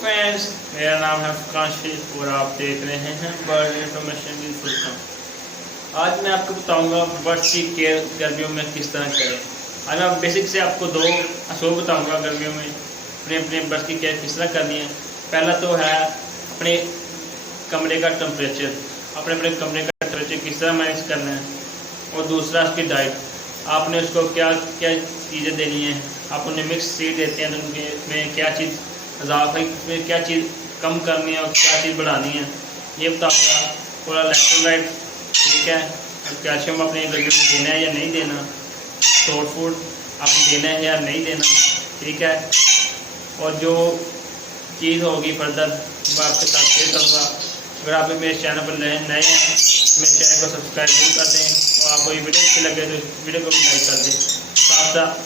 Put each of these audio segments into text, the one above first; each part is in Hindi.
फ्रेंड्स, मेरा नाम है फुरकान शेख और आप देख रहे हैं बर्ड इन्फॉर्मेशन विद फुरकान। आज मैं आपको बताऊंगा बर्ड्स की केयर गर्मियों में किस तरह करें। आज मैं बेसिक से आपको दो असूल बताऊंगा गर्मियों में अपने बर्ड्स की केयर किस तरह करनी है। पहला तो है अपने कमरे का टेम्परेचर, अपने कमरे का टेम्परेचर किस तरह मैनेज करना है। और दूसरा उसकी डाइट, आपने उसको क्या क्या चीज़ें देनी है। आप उन्हें मिक्स सीड देते हैं तो उनमें क्या चीज़ इजाफा में क्या चीज़ कम करनी है और क्या चीज़ बढ़ानी है, ये बताऊँगा। पूरा इलेक्ट्रोलाइट, ठीक है, कैल्शियम अपने गर्मियों में देना है या नहीं देना, सोर्ट फूड आपने देना है या नहीं देना, ठीक है। और जो चीज़ होगी फर्दर मैं आपके साथ शेयर करूँगा। अगर आप मेरे चैनल पर नए हैं तो मेरे चैनल को सब्सक्राइब जरूर कर दें और आपको ये वीडियो अच्छी लगे तो इस वीडियो को भी लाइक कर दें,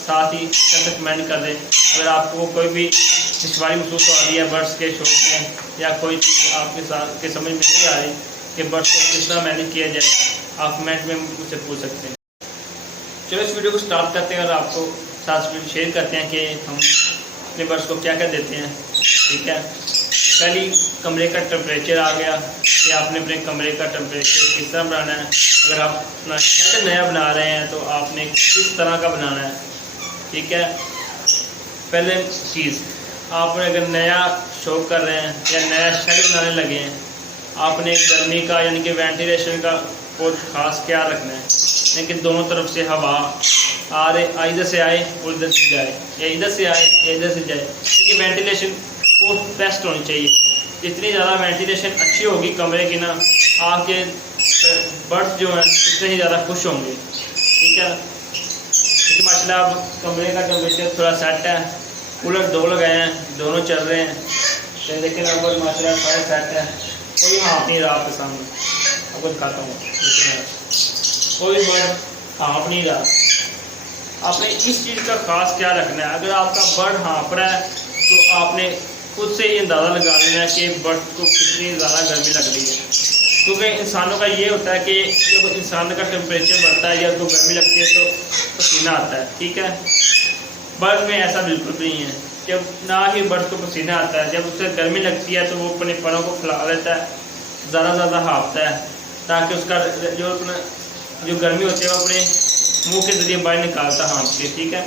साथ ही कमेंट कर दें। अगर आपको कोई भी दुश्वारी महसूस हो रही है बर्ड्स के शौक में या कोई चीज़ आपके साथ के समझ में नहीं आ रही कि बर्ड्स को किस तरह मैनेज किया जाए, आप कमेंट में मुझसे पूछ सकते हैं। चलो इस वीडियो को स्टार्ट करते हैं और आपको साथ शेयर करते हैं कि हम अपने बर्ड्स को क्या क्या देते हैं, ठीक है। पहली कमरे का टेम्परेचर आ गया कि आपने अपने कमरे का टेम्परेचर किस तरह बनाना है। अगर आप अपना शेड नया बना रहे हैं तो आपने किस तरह का बनाना है, ठीक है। पहले चीज़, आपने अगर नया शौक कर रहे हैं या नया शेड बनाने लगे हैं, आपने गर्मी का यानी कि वेंटिलेशन का बहुत खास ख्याल रखना है, यानी कि दोनों तरफ से हवा आ रहे, इधर से आए और इधर से जाए या इधर से आए या इधर से जाए, क्योंकि वेंटिलेशन बहुत बेस्ट होनी चाहिए। जितनी ज़्यादा वेंटिलेशन अच्छी होगी कमरे की ना, आपके बर्ड्स जो हैं उतने ही ज़्यादा खुश होंगे, ठीक है। क्योंकि माशाल्लाह अब कमरे का टेम्परेचर थोड़ा सेट है, कूलर दो लगाए हैं, दोनों चल रहे हैं, तो लेकिन अब माशाल्लाह सारे सेट है। कोई हाँफ नहीं रहा आपके सामने, अब दिखाता हूँ, कोई बर्ड हाँफ नहीं रहा। आपने इस चीज़ का खास ख्याल रखना है। अगर आपका बर्ड हाँफ रहा है तो आपने खुद से ये अंदाज़ा लगा लेना है कि बर्ड को कितनी ज़्यादा गर्मी लग रही है। क्योंकि इंसानों का ये होता है कि जब इंसान का टेम्परेचर बढ़ता है या तो गर्मी लगती है तो पसीना आता है, ठीक है। बर्ड में ऐसा बिल्कुल भी नहीं है, जब ना ही बर्ड को पसीना आता है, जब उसे गर्मी लगती है तो वो अपने परों को फैला लेता है, ज़्यादा हाँफता है, ताकि उसका जो गर्मी होती है वो अपने मुँह के ज़रिए बाहर निकालता हाँफ के, ठीक है।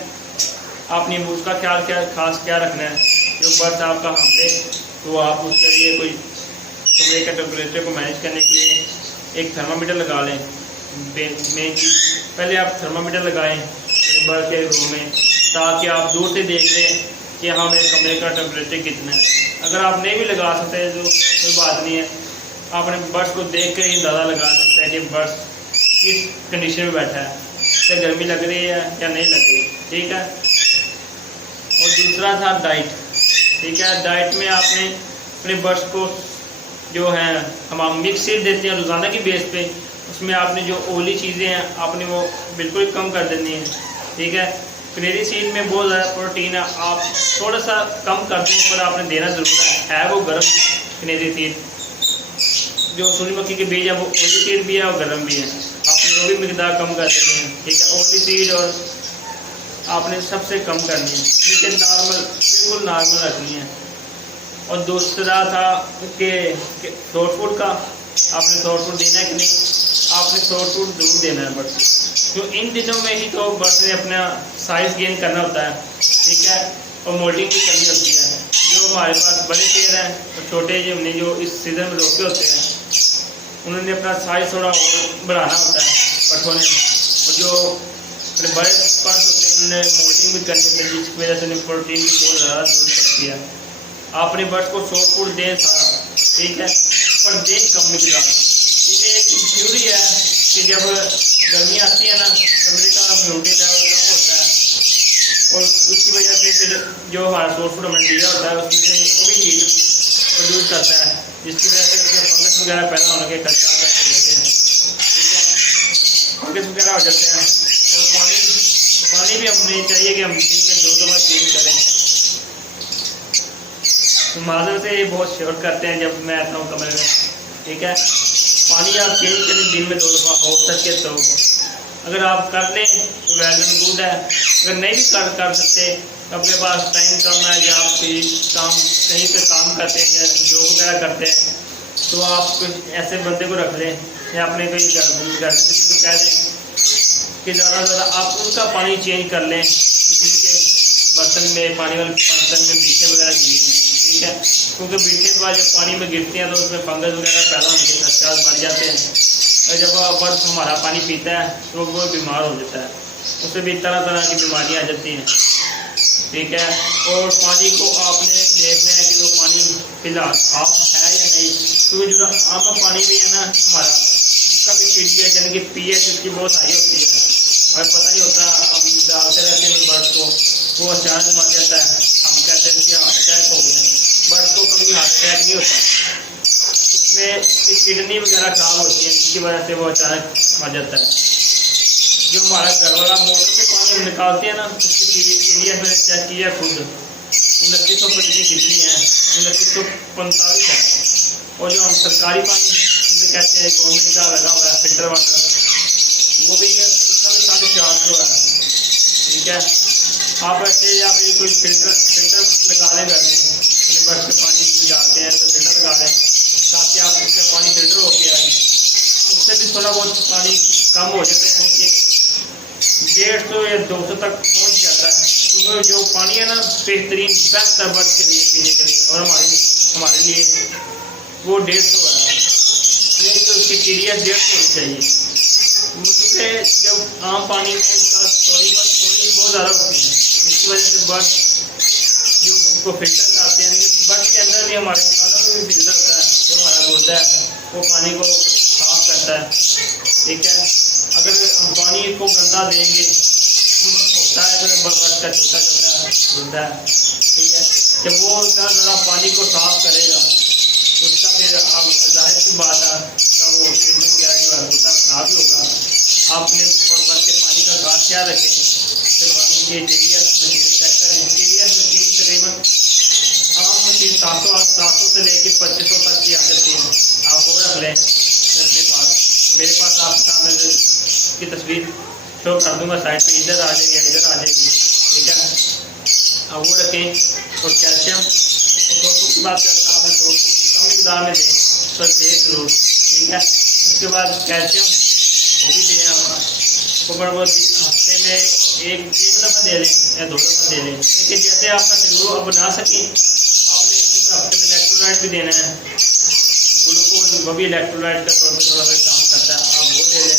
आपने उसका खास क्या रखना है। जो बर्ड आपका हाँफे तो आप उसके लिए कोई कमरे का टेम्परेचर को मैनेज करने के लिए एक थर्मामीटर लगा लें। मेन चीज़, पहले आप थर्मामीटर लगाएं अपने बर्ड के रूम में, ताकि आप दूर से देख लें कि हाँ मेरे कमरे का टेम्परेचर कितना है। अगर आप नहीं भी लगा सकते तो कोई बात नहीं है, आप अपने बर्ड्स को देख कर ही अंदाज़ा लगा सकते हैं कि बर्ड्स किस कंडीशन में बैठा है, क्या गर्मी लग रही है या नहीं लग रही, ठीक है। और दूसरा था डाइट, ठीक है। डाइट में आपने अपने बर्ड्स को जो है हम मिक्स सीड देते हैं रोज़ाना की बेस पे, उसमें आपने जो ओली चीज़ें हैं आपने वो बिल्कुल कम कर देनी है, ठीक है। कनेरी सीड में बहुत ज़्यादा प्रोटीन है, आप थोड़ा सा कम कर दें पर आपने देना ज़रूर है। वो गर्म कनेरी सीड, जो सूरजमुखी के बीज है वो ओली सीड भी है और गर्म भी है, आपने वो भी मिकदार कम कर देनी है, ठीक है। ओली सीड और आपने सबसे कम करनी है, ठीक है, नॉर्मल, बिल्कुल नॉर्मल रखनी है। और दूसरा था कि शॉर्ट फूड का, आपने शॉर्ट फूड देना है कि नहीं, आपने शॉर्ट फूड जरूर देना है बर्ड्स, जो इन दिनों में ही तो बर्ड्स ने अपना साइज़ गेन करना होता है, ठीक है, और मोल्डिंग भी करनी होती है। जो हमारे पास बड़े पेड़ हैं और छोटे जो हमने जो इस सीज़न में रोके होते हैं, उन्होंने अपना साइज़ थोड़ा और बढ़ाना होता है पठों ने, और जो अपने बड़े बर्ड्स होते हैं उन्होंने मोल्डिंग भी करनी होती है, जिसकी वजह से उन्हें प्रोटीन की बहुत ज़्यादा जरूरत पड़ती है। आपने बर्ड्स को शॉर्ट फूड दें सारा, ठीक है, पर दें कम मिकदार, क्योंकि एक थ्योरी है कि कि जब गर्मी आती है ना, कमरे का ह्यूमिडिटी लेवल कम होता है और उसकी वजह से फिर जो हमारा सोर्स फूड हमने दिया होता है उसमें से वो भी हीट प्रोड्यूस करता है, जिसकी वजह से उसमें फंगस वगैरह पैदा होने के खर्चा करते रहते हैं। ठीक है, फंगस वगैरह हो जाते हैं। और पानी भी हमें चाहिए कि हम दिन में 2 दफ़ा चेंज करें। तो माजर से ये बहुत श्योर करते हैं जब मैं आता हूँ कमरे में। ठीक है, पानी आप चेंज करें दिन में 2 दफ़ा हो सके तो। अगर आप कर लें तो वेल एंड गुड है। अगर नहीं भी कर सकते, अपने पास टाइम कम है या आप कहीं पे काम करते हैं या जॉब वगैरह करते हैं, तो आप कुछ ऐसे बंदे को रख लें या अपने कोई घर में कह दें कि ज़्यादा से ज़्यादा आप उनका पानी चेंज कर लें जिनके बर्तन में, पानी वाले बर्तन में बीठे वगैरह गिरी हैं। ठीक है, क्योंकि बीठे के बाद जब पानी में गिरते हैं तो उसमें फंगस वगैरह पैदा होने के खर्चा बढ़ जाते हैं। और जब बर्फ हमारा पानी पीता है तो वो बीमार हो जाता है, उससे भी तरह तरह की बीमारियाँ आ जाती हैं। ठीक है, और पानी को आपने देखना है कि वो पानी फिलहाल साफ है या नहीं, क्योंकि जो आम पानी भी है ना हमारा, उसका भी पीडीएच यानी कि पीएच उसकी बहुत हाई होती है और पता नहीं होता, हम डालते रहते हैं बर्फ को, वो अचानक मर जाता है। हम कहते हैं कि हार्ट अटैक हो गया, बर्फ को कभी हार्ट अटैक नहीं होता, उसमें किडनी वगैरह खराब होती है जिसकी वजह से वो अचानक मर जाता है। जो हमारा घर वाला मोटर से पानी हम निकालते हैं ना, उसकी टीडीएस मैंने चेक किया खुद, 2950 कितनी है, 2945 है। और जो हम सरकारी पानी जिसे कहते हैं गवर्नमेंट का लगा हुआ है फिल्टर वाटर, वो भी उसका भी 450 है। ठीक है, आप ऐसे या फिर कोई फिल्टर लगा लें घर में, अपने बर्फ में पानी डालते हैं तो फिल्टर लगा लें ताकि आप उससे पानी फिल्टर होके आए, उससे भी थोड़ा बहुत पानी कम हो जाता है, यानी कि 150 या 200 तक पहुंच जाता है। तो जो पानी है ना बेहतरीन बेस्ट है बर्फ के लिए पीने के लिए, और हमारे लिए वो 150 है, लेकिन उसकी टीडीएस 150 होनी चाहिए, क्योंकि जब आम पानी में उसका थोड़ी बहुत ज़्यादा होती है, जिसकी वजह से बर्फ जो उसको फिल्टर करते हैं, बर्फ के अंदर भी हमारे इंसानों में भी फिल्टर होता है, जो हमारा गुर्दा है वो पानी को साफ करता है। ठीक है, अगर हम पानी को गंदा देंगे, होता है तो बर्फ का छोटा गुर्दा है। ठीक है, जब वो इतना ज़्यादा पानी को साफ करेगा तो उसका फिर आप जाहिर सी बात है वो किडनी वगैरह जो है गुर्दा खराब ही होगा। आपने बर्फ के पानी का खास ख्याल रखें, उससे पानी की टीडीएस मशीन चेक करें। टीडीएस मशीन तकरीबन आम मशीन 700 से लेकर 2500 तक की आ जाती है, आप वो रख लें अपने पास। मेरे पास आपके सामने की तस्वीर शो कर दूंगा साइड पे, इधर आ जाएगी इधर आ जाएगी। ठीक है, आप वो रखें। और कैल्शियम की बात करें तो आपने 2 कम मिकदार में दें, पर दें ज़रूर। ठीक है, उसके बाद कैल्शियम वो भी दें आप, वो हफ्ते में एक दफ़ा दे लें या 2 दफ़ा दे लें, लेकिन जैसे आपका शेड्यूल आप बना सकें, आपने हफ्ते में इलेक्ट्रोलाइट भी देना है, ग्लूकोज वो भी इलेक्ट्रोलाइट का तौर पर थोड़ा बहुत काम करता है, आप वो दे लें।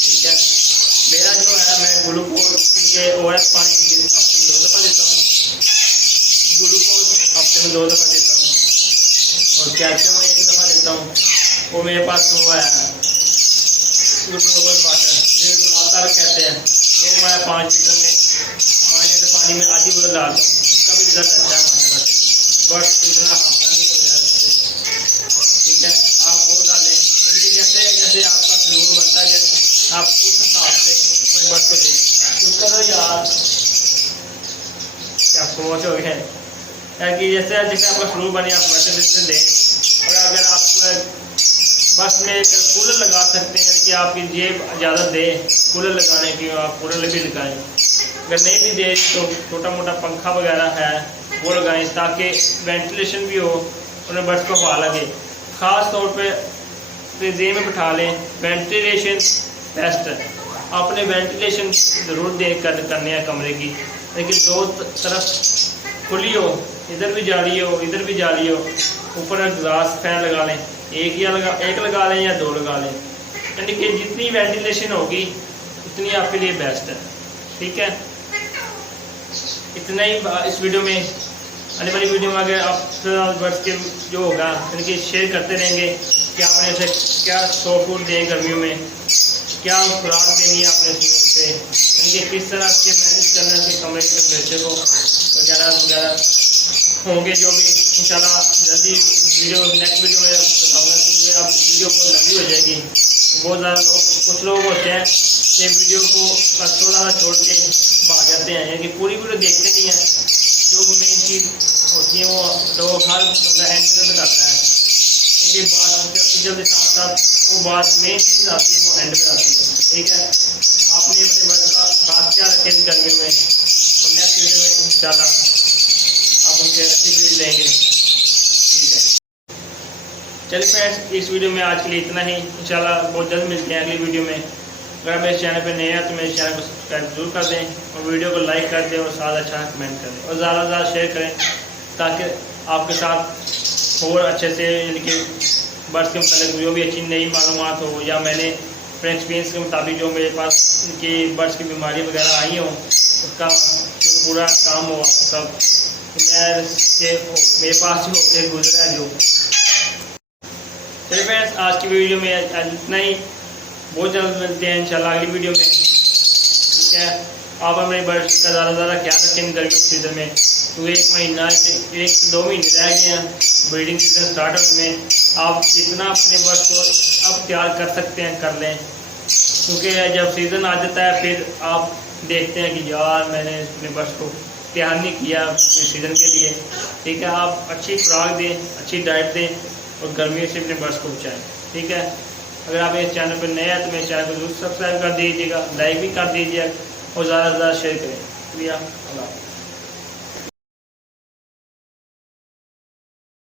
ठीक है, मेरा जो है मैं ग्लूकोज के ORS पानी हफ्ते में 2 दफ़ा देता हूँ, ग्लूकोज हफ्ते में 2 दफ़ा देता हूँ, और कैल्शियम 1 दफ़ा देता हूँ। वो मेरे पास वो है ग्लूकोज वाटर जिसे गुलाबतार कहते हैं, वो मैं 5 लीटर पानी में आधी बोतल डालता हूँ, उसका भी रिजल्ट अच्छा है माशाल्लाह से, बस इतना हफ्ता नहीं हो जाए। ठीक है, आप वो डालें, क्योंकि जैसे जैसे आपका शेड्यूल बनता जाए आप उस हिसाब से अपने बर्फ को दें। उसका तो यार क्या सोच हो गया है कि जैसे जैसे आपका शेड्यूल बने आप वैसे वैसे दें। और अगर आप बस में कूलर लगा सकते हैं, यानी कि आपकी जेब ज़्यादा दे कूलर लगाने की, आप कूलर भी लगाएं। अगर नहीं भी दे तो छोटा मोटा पंखा वगैरह है वो लगाएं, ताकि वेंटिलेशन भी हो, उन्हें बर्फ को हवा लगे। ख़ास तौर पे जेब में बिठा लें, वेंटिलेशन बेस्ट है। आपने वेंटिलेशन ज़रूर करनी है कमरे की, लेकिन 2 तरफ खुली हो, इधर भी जाली हो इधर भी जाली हो, ऊपर ग्लास फैन लगा लें, एक लगा लें या 2 लगा लें, यानी कि जितनी वेंटिलेशन होगी उतनी आपके लिए बेस्ट है। ठीक है, इतना ही इस वीडियो में। आने वाली वीडियो में अगर आप बर्फ के जो होगा यानी कि शेयर करते रहेंगे कि आपने ऐसे क्या सॉफ्ट फूड दें गर्मियों में। क्या खुराक देनी है आपने उसे, उनके किस तरह से मैनेज करना है कमरे के टेम्परेचर को वगैरह होंगे, जो भी इंशाल्लाह जल्दी वीडियो नेक्स्ट वीडियो में बताऊँगा, क्योंकि अब वीडियो बहुत लंबी हो जाएगी। बहुत ज़्यादा लोग, कुछ लोग होते हैं कि वीडियो को थोड़ा सा छोड़ के भाग जाते हैं, यानी कि पूरी वीडियो देखते नहीं हैं। जो मेन चीज़ होती है वो लोग हर बंदा एंड में बताता है, उनकी बात जल्दी साथ साथ वो बात मेन चीज़ आती है वो एंड में आती है। ठीक है, आपने अपने बर्ड का खास ख्याल रखें गर्मी में, और नेक्स्ट वीडियो में इंशाल्लाह आप उनसे अच्छी वीडियो लेंगे। ठीक है, चलिए फ्रेंड्स, इस वीडियो में आज के लिए इतना ही। इंशाल्लाह बहुत जल्द मिलते हैं अगली वीडियो में। अगर आप मेरे चैनल पर नए हैं तो मेरे चैनल को सब्सक्राइब जरूर कर दें, और वीडियो को लाइक कर दें, और साथ अच्छा कमेंट कर दें, और ज़्यादा से ज़्यादा शेयर करें, ताकि आपके साथ और अच्छे से, यानी कि बर्ड्स के मतलब जो भी अच्छी नई मालूमात हो, या मैंने अपने एक्सपीरियंस के मुताबिक जो मेरे पास इनकी बर्ड्स की बीमारी वगैरह आई हो, उसका जो पूरा काम हो सब, तो मैं मेरे पास ही होकर गुजरा है जो। चलिए फ्रेंड्स, आज की वीडियो में इतना ही। बहुत जल्द मिलते हैं इंशाल्लाह अगली वीडियो में। ठीक है, आप अपने बर्ड्स का ज़्यादा से ज़्यादा ख्याल रखें गर्मियों के सीज़न में, क्योंकि 1-2 महीने रह गए हैं ब्रीडिंग सीज़न स्टार्ट होने में। आप जितना अपने बर्ड्स को अब तैयार कर सकते हैं कर लें, क्योंकि जब सीज़न आ जाता है फिर आप देखते हैं कि यार मैंने अपने बर्ड्स को तैयार नहीं किया सीज़न के लिए। ठीक है, आप अच्छी खुराक दें, अच्छी डाइट दें, और गर्मियों से अपने बर्ड्स को बचाएँ। ठीक है, अगर आप इस चैनल पर नए हैं तो मेरे चैनल को जरूर सब्सक्राइब कर दीजिएगा, लाइक भी कर दीजिएगा, और ज़्यादा से ज़्यादा शेयर करें। शुक्रिया, अल्लाह।